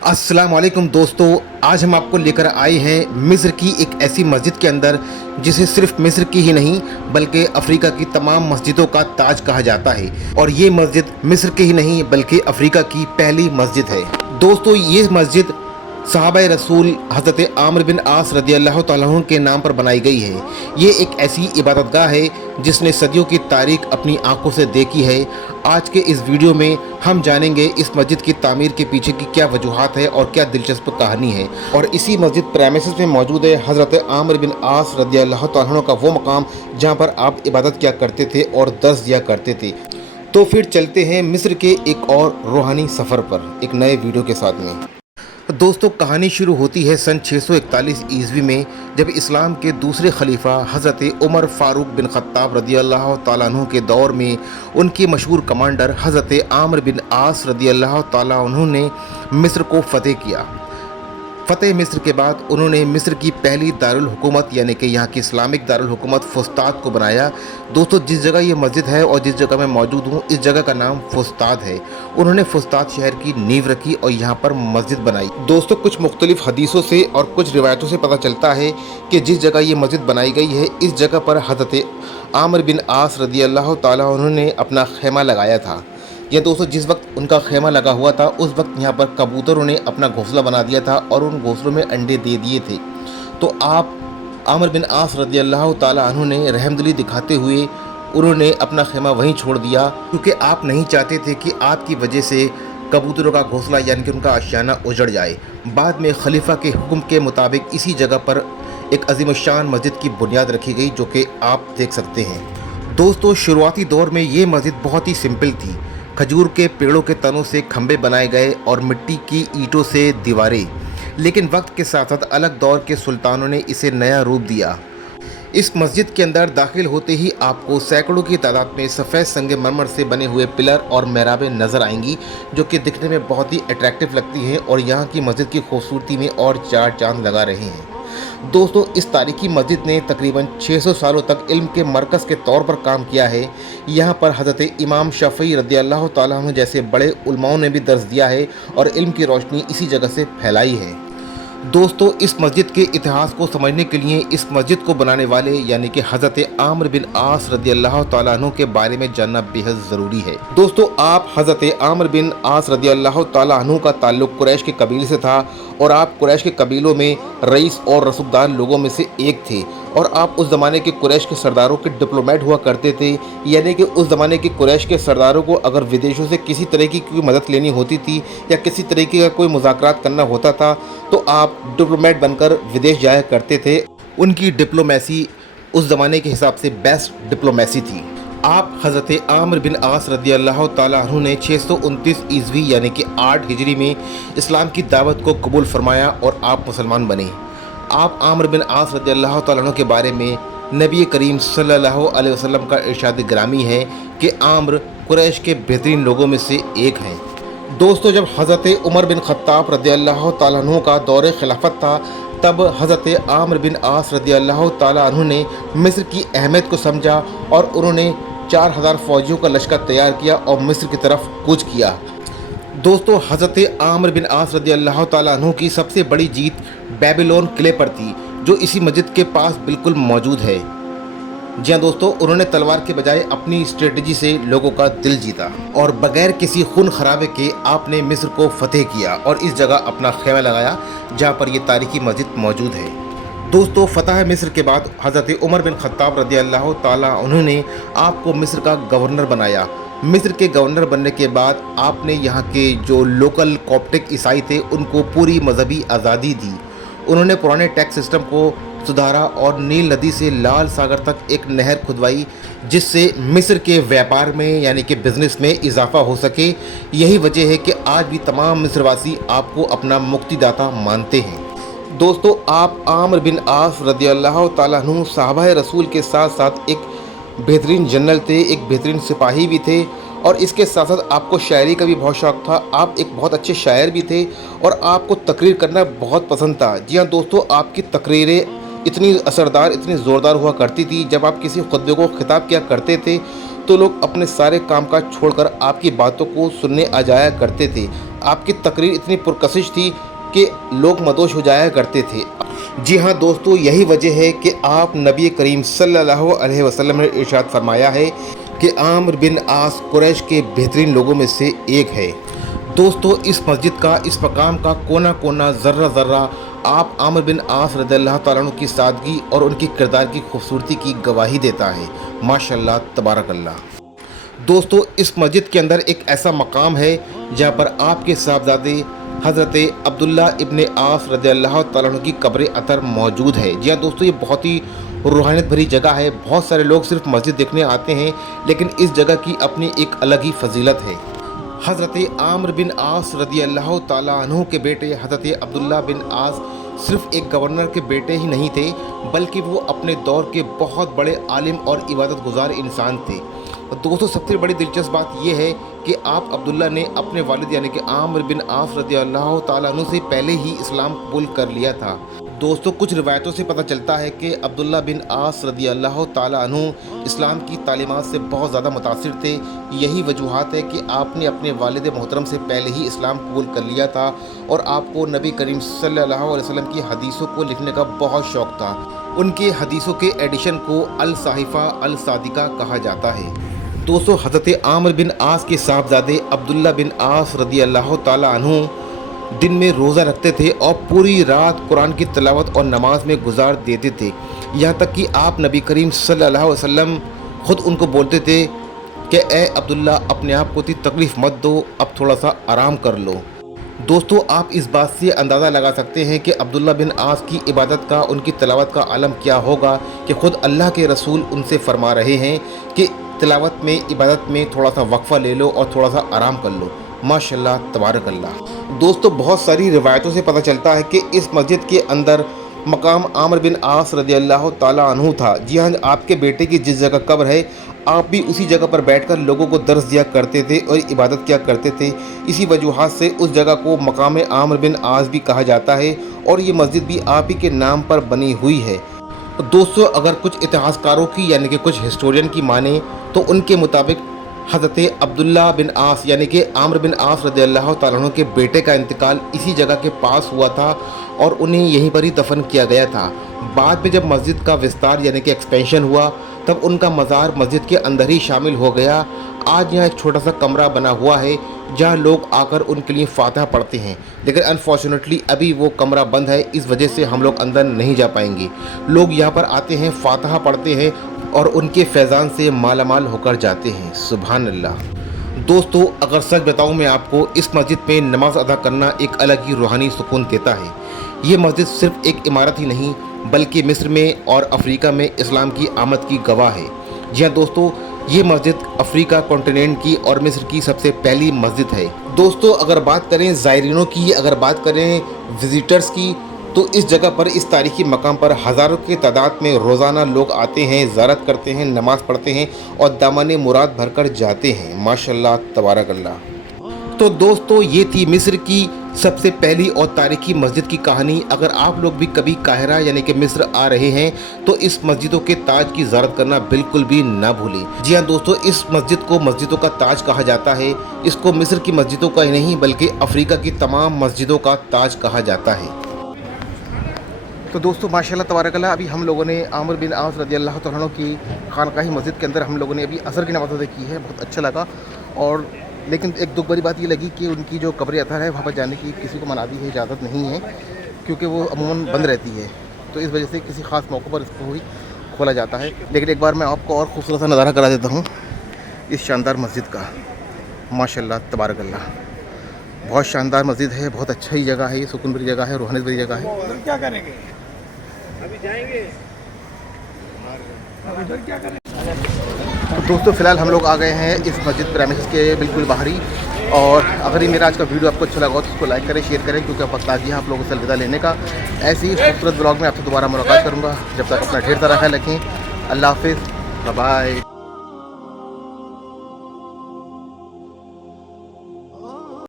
अस्सलाम वालेकुम दोस्तों, आज हम आपको लेकर आए हैं मिस्र की एक ऐसी मस्जिद के अंदर जिसे सिर्फ मिस्र की ही नहीं बल्कि अफ्रीका की तमाम मस्जिदों का ताज कहा जाता है। और ये मस्जिद मिस्र की ही नहीं बल्कि अफ्रीका की पहली मस्जिद है। दोस्तों, ये मस्जिद सहाबा रसूल हज़रत आमिर बिन आस रदी अल्लाह तआला अन्हु के नाम पर बनाई गई है। ये एक ऐसी इबादतगाह है जिसने सदियों की तारीख अपनी आंखों से देखी है। आज के इस वीडियो में हम जानेंगे इस मस्जिद की तामीर के पीछे की क्या वजूहात है और क्या दिलचस्प कहानी है। और इसी मस्जिद प्रेमिसेस में मौजूद है हज़रत आमिर बिन आस रदी अल्लाह तआला अन्हु का वो मकाम जहाँ पर आप इबादत किया करते थे और दर्स दिया करते थे। तो फिर चलते हैं मिस्र के एक और रूहानी सफ़र पर एक नए वीडियो के साथ में। दोस्तों, कहानी शुरू होती है सन 641 ईस्वी में, जब इस्लाम के दूसरे खलीफा हज़रत उमर फ़ारूक बिन ख़त्ताब रदी अल्लाह तआला अन्हु के दौर में उनके मशहूर कमांडर हज़रत आमिर बिन आस रदी अल्लाह तआला अन्हु ने मिस्र को फ़तेह किया। फ़तेह मिस्र के बाद उन्होंने मिस्र की पहली दारुल हुकूमत यानी कि यहाँ की इस्लामिक दारुल हुकूमत फुस्ताद को बनाया। दोस्तों, जिस जगह ये मस्जिद है और जिस जगह मैं मौजूद हूँ, इस जगह का नाम फुस्ताद है। उन्होंने फुस्ताद शहर की नींव रखी और यहाँ पर मस्जिद बनाई। दोस्तों, कुछ मुख्तलिफ हदीसों से और कुछ रिवायतों से पता चलता है कि जिस जगह ये मस्जिद बनाई गई है, इस जगह पर हज़रत आमिर बिन आस रदी अल्लाह तआला उन्होंने अपना खेमा लगाया था। यह दोस्तों, जिस वक्त उनका खेमा लगा हुआ था उस वक्त यहाँ पर कबूतरों ने अपना घोंसला बना दिया था और उन घोंसलों में अंडे दे दिए थे। तो आप आमिर बिन आस रदी अल्लाह तआला अन्हु ने रहमदिली दिखाते हुए उन्होंने अपना खेमा वहीं छोड़ दिया, क्योंकि आप नहीं चाहते थे कि आपकी वजह से कबूतरों का घोंसला यानी कि उनका आशियाना उजड़ जाए। बाद में खलीफा के हुक्म के मुताबिक इसी जगह पर एक अजीमशान मस्जिद की बुनियाद रखी गई, जो कि आप देख सकते हैं। दोस्तों, शुरुआती दौर में ये मस्जिद बहुत ही सिंपल थी। खजूर के पेड़ों के तनों से खंभे बनाए गए और मिट्टी की ईंटों से दीवारें। लेकिन वक्त के साथ साथ अलग दौर के सुल्तानों ने इसे नया रूप दिया। इस मस्जिद के अंदर दाखिल होते ही आपको सैकड़ों की तादाद में सफ़ेद संगमरमर से बने हुए पिलर और मेहराबें नज़र आएंगी, जो कि दिखने में बहुत ही अट्रैक्टिव लगती हैं और यहाँ की मस्जिद की खूबसूरती में और चार चांद लगा रहे हैं। दोस्तों, इस तारीखी मस्जिद ने तकरीबन 600 सालों तक इल्म के मरकज़ के तौर पर काम किया है। यहाँ पर हज़रत इमाम शाफ़ी रदी अल्लाह तआला अन्हु जैसे बड़े उलमाओं ने भी दर्स दिया है और इल्म की रोशनी इसी जगह से फैलाई है। दोस्तों, इस मस्जिद के इतिहास को समझने के लिए इस मस्जिद को बनाने वाले यानी कि हज़रत आमिर बिन आस रदी अल्लाह तआला अन्हु के बारे में जानना बेहद ज़रूरी है। दोस्तों, आप हज़रत आमिर बिन आस रदी अल्लाह तआला अन्हु का ताल्लुक़ कुरैश के कबीले से था और आप कुरैश के कबीलों में रईस और रसूखदार लोगों में से एक थे। और आप उस ज़माने के कुरैश के सरदारों के डिप्लोमेट हुआ करते थे, यानी कि उस ज़माने के कुरैश के सरदारों को अगर विदेशों से किसी तरह की कोई मदद लेनी होती थी या किसी तरीके का कोई मुज़ाकरात करना होता था तो आप डिप्लोमेट बनकर विदेश जाया करते थे। उनकी डिप्लोमेसी उस ज़माने के हिसाब से बेस्ट डिप्लोमेसी थी। आप हज़रत आमिर बिन आस रदी अल्लाह तआला अन्हु ने 629 ईस्वी यानी कि 8 हिजरी में इस्लाम की दावत को कबूल फरमाया और आप मुसलमान बने। आप आमिर बिन आस रदी अल्लाह तआला अन्हु के बारे में नबी करीम सल्लल्लाहु अलैहि वसल्लम का इरशाद ग्रामी है कि आमिर कुरैश के बेहतरीन लोगों में से एक हैं। दोस्तों, जब हज़रत उमर बिन ख़त्ताब रदी अल्लाह तआला अन्हु का दौर खिलाफत था, तब हज़रत आमिर बिन आस रदी अल्लाह तआला अन्हु ने मिस्र की अहमियत को समझा और उन्होंने 4000 फ़ौजियों का लश्कर तैयार किया और मिस्र की तरफ कूच किया। दोस्तों, हज़रत आमिर बिन आस रदी अल्लाह तआला अन्हु की सबसे बड़ी जीत बेबीलोन किले पर थी, जो इसी मस्जिद के पास बिल्कुल मौजूद है। जी हाँ दोस्तों, उन्होंने तलवार के बजाय अपनी स्ट्रेटजी से लोगों का दिल जीता और बगैर किसी खून खराबे के आपने मिस्र को फतेह किया और इस जगह अपना खेमा लगाया जहाँ पर ये तारीखी मस्जिद मौजूद है। दोस्तों, फ़तह मिस्र के बाद हज़रत उमर बिन ख़त्ताब रदी अल्लाह तआला अन्हु ने आपको मिस्र का गवर्नर बनाया। मिस्र के गवर्नर बनने के बाद आपने यहाँ के जो लोकल कॉप्टिक ईसाई थे उनको पूरी मजहबी आज़ादी दी। उन्होंने पुराने टैक्स सिस्टम को सुधारा और नील नदी से लाल सागर तक एक नहर खुदवाई, जिससे मिस्र के व्यापार में यानी कि बिज़नेस में इजाफा हो सके। यही वजह है कि आज भी तमाम मिस्रवासी आपको अपना मुक्तिदाता मानते हैं। दोस्तों, आप आमिर बिन आस रदी अल्लाह तआला अन्हु सहाबा रसूल के साथ साथ एक बेहतरीन जनरल थे, एक बेहतरीन सिपाही भी थे और इसके साथ साथ आपको शायरी का भी बहुत शौक़ था। आप एक बहुत अच्छे शायर भी थे और आपको तकरीर करना बहुत पसंद था। जी हाँ दोस्तों, आपकी तकरीरें इतनी असरदार, इतनी ज़ोरदार हुआ करती थी। जब आप किसी खुतबे को खिताब किया करते थे तो लोग अपने सारे कामकाज छोड़कर आपकी बातों को सुनने आ जाया करते थे। आपकी तकरीर इतनी पुरकशिश थी कि लोग मदहोश हो जाया करते थे। जी हाँ दोस्तों, यही वजह है कि आप नबी करीम सल्लल्लाहु अलैहि वसल्लम ने इरशाद फरमाया है कि आमिर बिन आस कुरैश के बेहतरीन लोगों में से एक है। दोस्तों, इस मस्जिद का, इस मकाम का कोना कोना, ज़र्रा ज़र्रा आप आमिर बिन आस रज़ियल्लाहु ताला अन्हु की सादगी और उनके किरदार की खूबसूरती की गवाही देता है। माशाल्लाह तबारकल्लाह। दोस्तों, इस मस्जिद के अंदर एक ऐसा मकाम है जहाँ पर आपके साहबजादे हज़रत अब्दुल्ला इब्ने आस रज़ियल्लाहु ताला अन्हु की कब्र अतर मौजूद है। जी हाँ दोस्तों, ये बहुत ही रूहानियत भरी जगह है। बहुत सारे लोग सिर्फ मस्जिद देखने आते हैं, लेकिन इस जगह की अपनी एक अलग ही फजीलत है। हज़रत आमिर बिन आस रज़ियल्लाहु ताला अन्हु के बेटे हज़रत अब्दुल्ला बिन आस सिर्फ एक गवर्नर के बेटे ही नहीं थे, बल्कि वो अपने दौर के बहुत बड़े आलिम और इबादत गुजार इंसान थे। दोस्तों, सबसे बड़ी दिलचस्प बात यह है कि आप अब्दुल्ला ने अपने वालिद यानी कि आमिर बिन आस रज़ियल्लाहु ताला अन्हु से पहले ही इस्लाम कबूल कर लिया था। दोस्तों, कुछ रिवायतों से पता चलता है कि अब्दुल्ला बिन आस रज़ियल्लाहु ताला अन्हु इस्लाम की तालीमात से बहुत ज़्यादा मुतासिर थे। यही वजूहात है कि आपने अपने वालिद मोहतरम से पहले ही इस्लाम कबूल कर लिया था और आपको नबी करीम सल्लल्लाहु अलैहि वसल्लम की हदीसों को लिखने का बहुत शौक़ था। उनके हदीसों के एडिशन को अल साहिफ़ा अल सादिका कहा जाता है। दोस्तों, हज़रत आमिर बिन आस के साहबजादे अब्दुल्ला बिन आस रज़ियल्लाहु ताला अन्हु दिन में रोज़ा रखते थे और पूरी रात कुरान की तिलावत और नमाज में गुजार देते थे। यहाँ तक कि आप नबी करीम सल्लल्लाहु अलैहि वसल्लम ख़ुद उनको बोलते थे कि ए अब्दुल्ला, अपने आप को इतनी तकलीफ़ मत दो, अब थोड़ा सा आराम कर लो। दोस्तों, आप इस बात से अंदाज़ा लगा सकते हैं कि अब्दुल्ला बिन आस की इबादत का, उनकी तिलावत का आलम क्या होगा कि ख़ुद अल्लाह के रसूल उनसे फरमा रहे हैं कि तिलावत में, इबादत में थोड़ा सा वक्फ़ा ले लो और थोड़ा सा आराम कर लो। माशाल्लाह तबारकल्लाह। दोस्तों, बहुत सारी रिवायतों से पता चलता है कि इस मस्जिद के अंदर मकाम आमिर बिन आस रज़ियल्लाहु ताला अन्हु था। जी हाँ, आपके बेटे की जिस जगह कब्र है, आप भी उसी जगह पर बैठकर लोगों को दर्स दिया करते थे और इबादत किया करते थे। इसी वजूहात से उस जगह को मकाम आमिर बिन आस भी कहा जाता है और ये मस्जिद भी आप ही के नाम पर बनी हुई है। दोस्तों, अगर कुछ इतिहासकारों की यानी कि कुछ हिस्टोरियन की माने तो उनके मुताबिक हज़रत अब्दुल्ला बिन आस यानी कि आमिर बिन आस रज़ियल्लाहु ताला अन्हु के बेटे का इंतकाल इसी जगह के पास हुआ था और उन्हें यहीं पर ही दफन किया गया था। बाद में जब मस्जिद का विस्तार यानी कि एक्सपेंशन हुआ, तब उनका मज़ार मस्जिद के अंदर ही शामिल हो गया। आज यहाँ एक छोटा सा कमरा बना हुआ है जहाँ लोग आकर उनके लिए फातिहा पढ़ते हैं, लेकिन अनफॉर्चुनेटली अभी वो कमरा बंद है। इस वजह से हम लोग अंदर नहीं जा पाएंगे। लोग यहाँ पर आते हैं, फातिहा पढ़ते हैं और उनके फैज़ान से मालामाल होकर जाते हैं। सुभान अल्लाह। दोस्तों, अगर सच बताऊँ मैं आपको, इस मस्जिद में नमाज अदा करना एक अलग ही रूहानी सुकून देता है। ये मस्जिद सिर्फ एक इमारत ही नहीं, बल्कि मिस्र में और अफ्रीका में इस्लाम की आमद की गवाह है। जी हाँ दोस्तों, ये मस्जिद अफ्रीका कॉन्टिनेंट की और मिस्र की सबसे पहली मस्जिद है। दोस्तों, अगर बात करें ज़ायरीनों की, अगर बात करें विज़िटर्स की, तो इस जगह पर, इस तारीखी मकाम पर हज़ारों की तादाद में रोज़ाना लोग आते हैं, ज़ियारत करते हैं, नमाज़ पढ़ते हैं और दामन मुराद भरकर जाते हैं। माशाल्लाह तबारकल्लाह। तो दोस्तों, ये थी मिस्र की सबसे पहली और तारीखी मस्जिद की कहानी। अगर आप लोग भी कभी काहिरा यानी कि मिस्र आ रहे हैं तो इस मस्जिदों के ताज की ज़ियारत करना बिल्कुल भी ना भूलें। जी हाँ दोस्तों, इस मस्जिद को मस्जिदों का ताज कहा जाता है। इसको मिस्र की मस्जिदों का ही नहीं बल्कि अफ्रीका की तमाम मस्जिदों का ताज कहा जाता है। तो दोस्तों, माशाल्लाह तबारकल्लाह, अभी हम लोगों ने आमिर बिन आस रज़ियल्लाहु ताला अन्हु की खानकाही मस्जिद के अंदर हम लोगों ने अभी असर की नमाज़ अदा की है। बहुत अच्छा लगा। और लेकिन एक दुख भरी बात ये लगी कि उनकी जो कब्र अतर है वहाँ पर जाने की किसी को मनादी है, इजाज़त नहीं है, क्योंकि वो अमूमन बंद रहती है। तो इस वजह से किसी ख़ास मौक़े पर इसको ही खोला जाता है। लेकिन एक बार मैं आपको और खूबसूरत सा नज़ारा करा देता हूँ इस शानदार मस्जिद का। माशाल्लाह तबारकल्लाह, बहुत शानदार मस्जिद है, बहुत अच्छा ही जगह है, ये सुकून भरी जगह है, रूहानियत भरी जगह है। क्या करेंगे अभी, जाएंगे क्या करें। तो दोस्तों, फ़िलहाल हम लोग आ गए हैं इस मस्जिद प्रेमिसेस के बिल्कुल बाहरी। और अगर ये मेरा आज का वीडियो आपको अच्छा लगा हो तो उसको लाइक करें, शेयर करें, क्योंकि अब वक्त आ गया आप लोगों से अलविदा लेने का। ऐसे ही खूबसूरत ब्लॉग में आपसे दोबारा मुलाकात करूँगा। जब तक अपना ढेर सारा ख्याल रखें। अल्लाह हाफ़िज़, बाय बाय।